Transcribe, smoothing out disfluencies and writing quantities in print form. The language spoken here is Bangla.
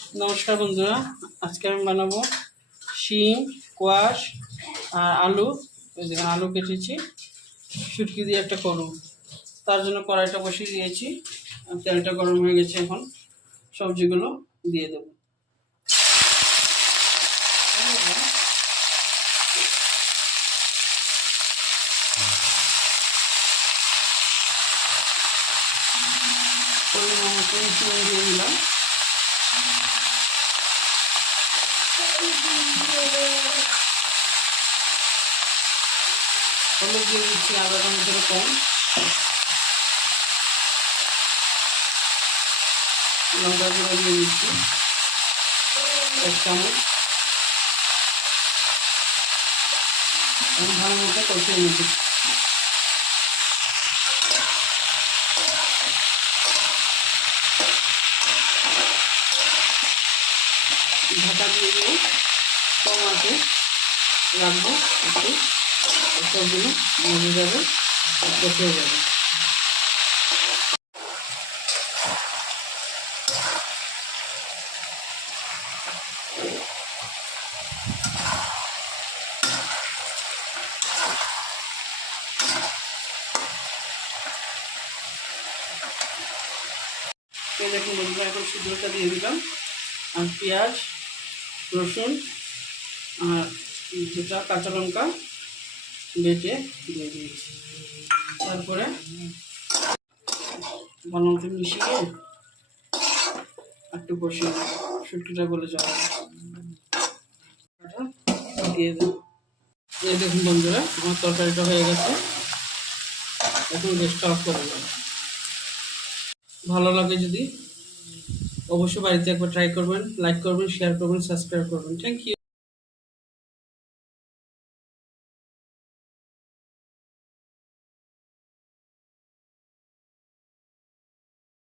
নমস্কার বন্ধুরা, আজকে আমি বানাবো শিম, কোয়াশ আর আলু। ওই যে আলু কেটেছি, শুটকি দিয়ে একটা করব। তার জন্য কড়াইটা বসিয়ে দিয়েছি, তেলটা গরম হয়ে গেছে। এখন সবজিগুলো দিয়ে দেবো। পরিমাণ মতো শিম দিয়ে দিলাম, হলুদ দিয়ে দিচ্ছি আধা চামচের কম, লঙ্কা গুঁড়ো দিয়ে দিচ্ছি 1 চামচ। ভালো মতো কষিয়ে নিচ্ছি। ঢাকা দিয়ে দিয়ে কম আঁচে রাখবো, একটু সবগুলো মজে যাবে, কষে যাবে। দেখুন বন্ধুরা, এখন সিদ্ধটা দিয়ে দিলাম, আর পেঁয়াজ, রসুন আর যেটা কাঁচা লঙ্কা বেটে দিয়ে দিয়েছি। তারপরে ভালো মতো মিশিয়ে একটু কষিয়ে শুটকিটা গলে যাওয়া দিয়ে দেবো। এই দেখুন বন্ধুরা, আমার তরকারিটা হয়ে গেছে। এখন গ্যাসটা অফ করে দেবো। ভালো লাগে যদি অবশ্যই বাড়িতে একবার ট্রাই করবেন, লাইক করবেন, শেয়ার করবেন, সাবস্ক্রাইব করবেন। Thank you.